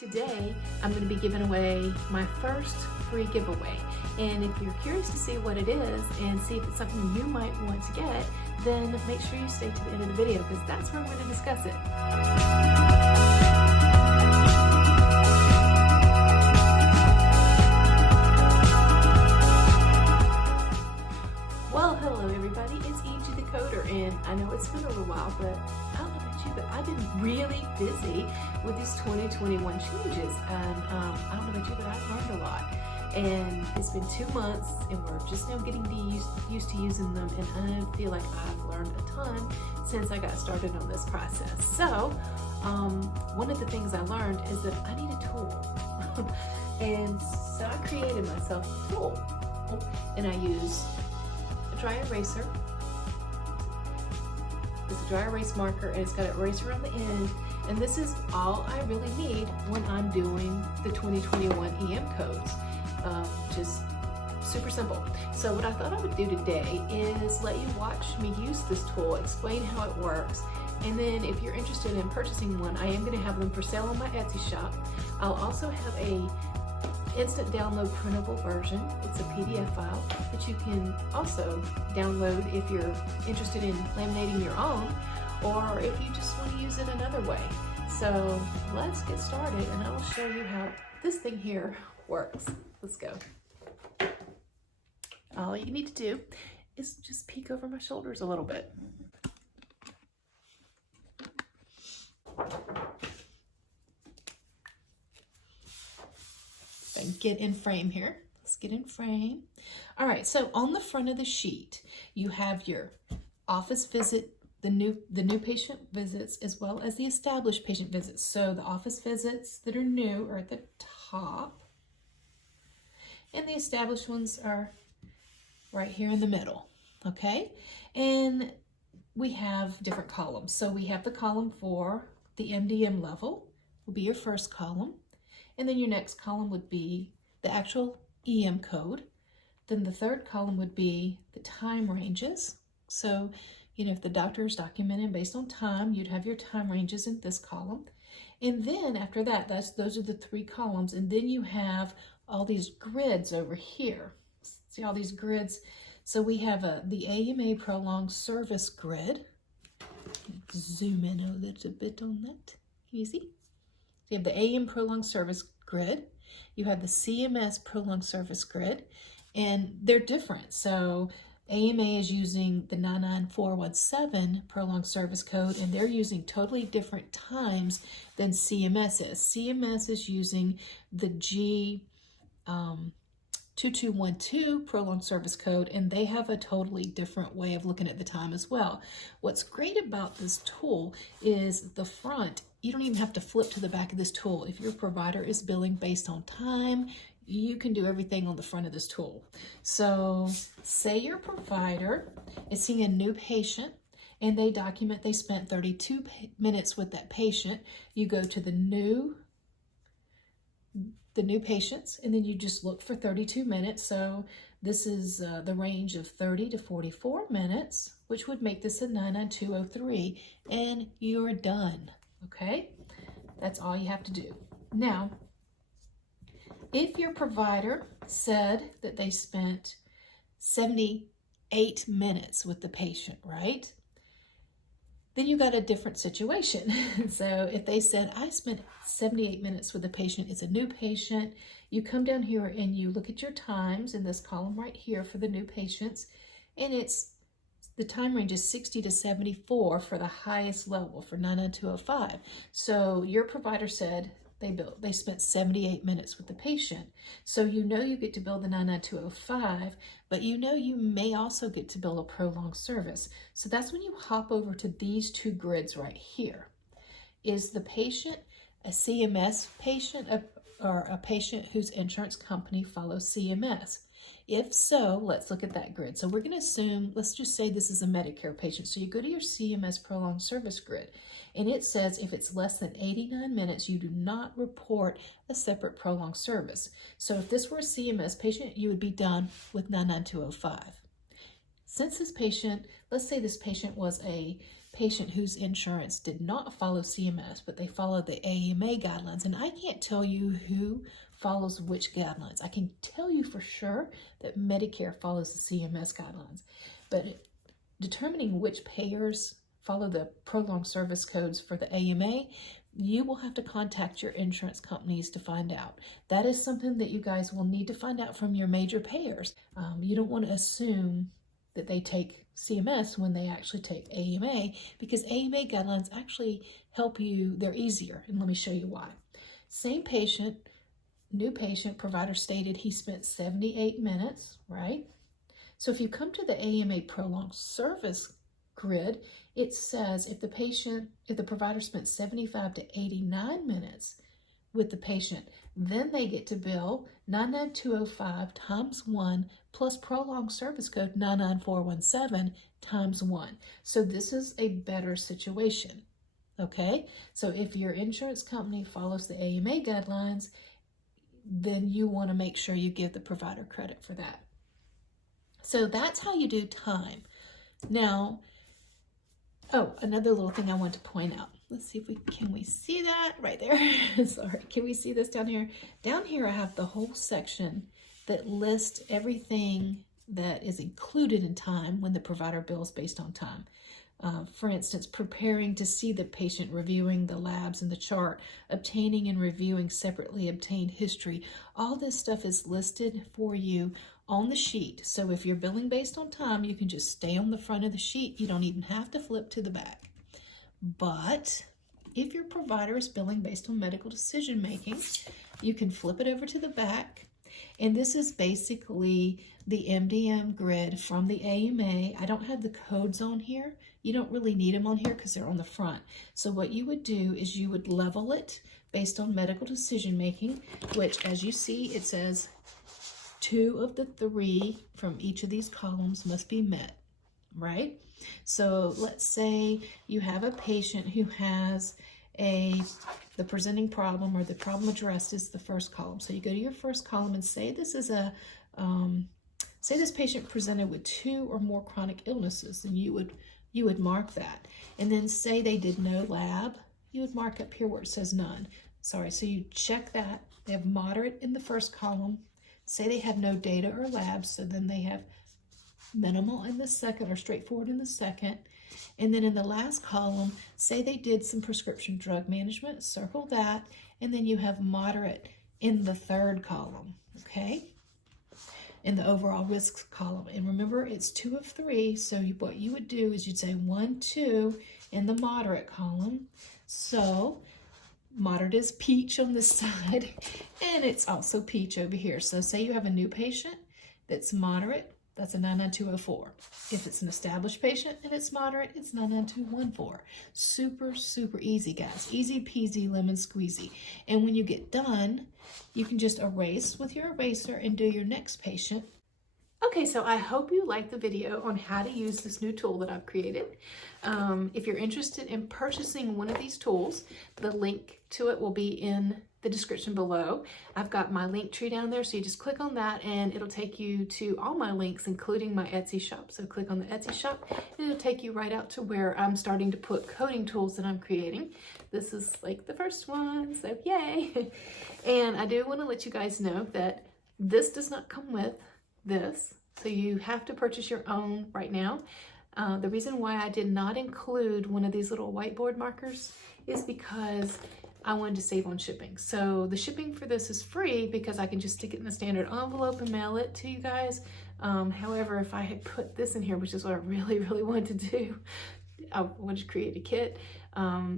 Today, I'm going to be giving away my first free giveaway. And if you're curious to see what it is and see if it's something you might want to get, then make sure you stay to the end of the video because that's where we're going to discuss it. Well, hello everybody, it's E.G. the Coder, and I know it's been a little while, but I don't know about you, but I've been really busy with these 2021 changes, and I don't know about you, but I've learned a lot. And it's been 2 months, and we're just now getting used to using them, and I feel like I've learned a ton since I got started on this process. So, one of the things I learned is that I need a tool. And so I created myself a tool, and I use a dry eraser. It's a dry erase marker, and it's got an eraser on the end, and this is all I really need when I'm doing the 2021 EM codes. Just super simple. So what I thought I would do today is let you watch me use this tool, explain how it works, and then if you're interested in purchasing one, I am going to have them for sale on my Etsy shop. I'll also have a instant download printable version. It's a PDF file that you can also download if you're interested in laminating your own, or if you just want to use it another way. So let's get started, and I will show you how this thing here works. Let's go. All you need to do is just peek over my shoulders a little bit. And get in frame here. Let's get in frame. All right, so on the front of the sheet, you have your office visit, the new patient visits, as well as the established patient visits. So the office visits that are new are at the top, and the established ones are right here in the middle, okay? And we have different columns. So we have the column for the MDM level, will be your first column. And then your next column would be the actual EM code. Then the third column would be the time ranges. So, you know, if the doctor is documenting based on time, you'd have your time ranges in this column. And then after that, those are the three columns. And then you have all these grids over here. See all these grids? So we have the AMA prolonged service grid. Zoom in a little bit on that. Easy. You have the AM prolonged service grid, you have the CMS prolonged service grid, and they're different. So AMA is using the 99417 prolonged service code, and they're using totally different times than CMS is. CMS is using the G2212 prolonged service code, and they have a totally different way of looking at the time as well. What's great about this tool is the front. You don't even have to flip to the back of this tool. If your provider is billing based on time, you can do everything on the front of this tool. So say your provider is seeing a new patient and they document they spent 32 minutes with that patient. You go to the new patients, and then you just look for 32 minutes. So this is the range of 30 to 44 minutes, which would make this a 99203, and you're done. Okay, that's all you have to do. Now, if your provider said that they spent 78 minutes with the patient, right? Then you got a different situation. So if they said, I spent 78 minutes with the patient, it's a new patient, you come down here and you look at your times in this column right here for the new patients, and the time range is 60 to 74 for the highest level for 99205. So your provider said they spent 78 minutes with the patient. So you know you get to bill the 99205, but you know you may also get to bill a prolonged service. So that's when you hop over to these two grids right here. Is the patient a CMS patient or a patient whose insurance company follows CMS? If so, let's look at that grid. So we're going to assume, let's just say this is a Medicare patient. So you go to your CMS prolonged service grid, and it says if it's less than 89 minutes, you do not report a separate prolonged service. So if this were a CMS patient, you would be done with 99205. Since this patient, let's say this patient was a patient whose insurance did not follow CMS, but they followed the AMA guidelines. And I can't tell you who follows which guidelines. I can tell you for sure that Medicare follows the CMS guidelines, but determining which payers follow the prolonged service codes for the AMA, you will have to contact your insurance companies to find out. That is something that you guys will need to find out from your major payers. You don't want to assume that they take CMS when they actually take AMA, because AMA guidelines actually help you. They're easier, and let me show you why. Same patient, new patient, provider stated he spent 78 minutes, right? So if you come to the AMA prolonged service grid, it says if the provider spent 75 to 89 minutes with the patient, then they get to bill 99205 times 1 plus prolonged service code 99417 times 1. So this is a better situation, okay? So if your insurance company follows the AMA guidelines, then you want to make sure you give the provider credit for that. So that's how you do time. Now, oh, another little thing I want to point out. Let's see if can we see that right there? Sorry, can we see this down here? Down here I have the whole section that lists everything that is included in time when the provider bills based on time. For instance, preparing to see the patient, reviewing the labs and the chart, obtaining and reviewing separately obtained history. All this stuff is listed for you on the sheet. So if you're billing based on time, you can just stay on the front of the sheet. You don't even have to flip to the back. But if your provider is billing based on medical decision making, you can flip it over to the back. And this is basically the MDM grid from the AMA. I don't have the codes on here. You don't really need them on here because they're on the front. So what you would do is you would level it based on medical decision making, which, as you see, it says 2 of the 3 from each of these columns must be met, right? So let's say you have a patient who has the presenting problem, or the problem addressed is the first column. So you go to your first column and say this is say this patient presented with 2 or more chronic illnesses, and you would mark that. And then say they did no lab, you would mark up here where it says none. Sorry, so you check that. They have moderate in the first column. Say they have no data or labs, so then they have minimal in the second, or straightforward in the second. And then in the last column, say they did some prescription drug management, circle that, and then you have moderate in the third column, okay? In the overall risks column. And remember, it's 2 of 3, so what you would do is you'd say 1, 2 in the moderate column. So moderate is peach on this side, and it's also peach over here. So say you have a new patient that's moderate, that's a 99204. If it's an established patient and it's moderate, it's 99214. Super, super easy, guys. Easy peasy lemon squeezy. And when you get done, you can just erase with your eraser and do your next patient. Okay, so I hope you liked the video on how to use this new tool that I've created. If you're interested in purchasing one of these tools, the link to it will be in the description below. I've got my link tree down there, so you just click on that and it'll take you to all my links, including my Etsy shop. So click on the Etsy shop and it'll take you right out to where I'm starting to put coding tools that I'm creating. This is like the first one, so yay! And I do want to let you guys know that this does not come with this, so you have to purchase your own right now. The reason why I did not include one of these little whiteboard markers is because I wanted to save on shipping. So the shipping for this is free because I can just stick it in the standard envelope and mail it to you guys. However, if I had put this in here, which is what I really, really wanted to do, I wanted to create a kit,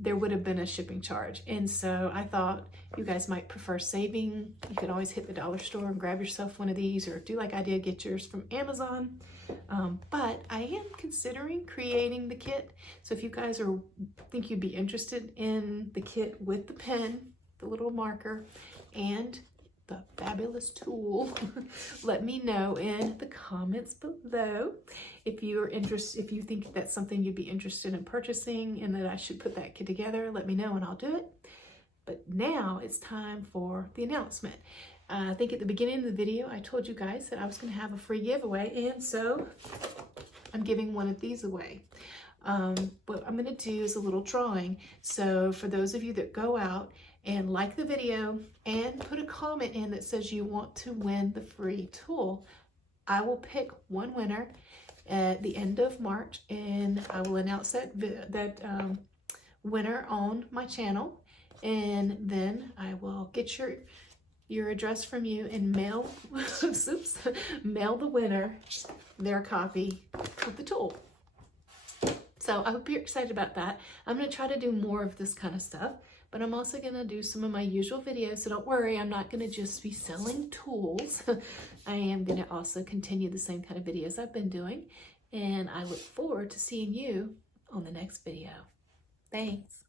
there would have been a shipping charge. And so I thought you guys might prefer saving. You could always hit the dollar store and grab yourself one of these, or do like I did, get yours from Amazon. But I am considering creating the kit. So if you guys think you'd be interested in the kit with the pen, the little marker, and the fabulous tool, let me know in the comments below. If you're interested, if you think that's something you'd be interested in purchasing and that I should put that kit together, let me know and I'll do it. But now it's time for the announcement. I think at the beginning of the video, I told you guys that I was going to have a free giveaway, and so I'm giving one of these away. what I'm going to do is a little drawing. So for those of you that go out and like the video and put a comment in that says you want to win the free tool, I will pick one winner at the end of March, and I will announce that winner on my channel, and then I will get your address from you and mail mail the winner their copy of the tool. So I hope you're excited about that. I'm going to try to do more of this kind of stuff, but I'm also going to do some of my usual videos. So don't worry, I'm not going to just be selling tools. I am going to also continue the same kind of videos I've been doing. And I look forward to seeing you on the next video. Thanks.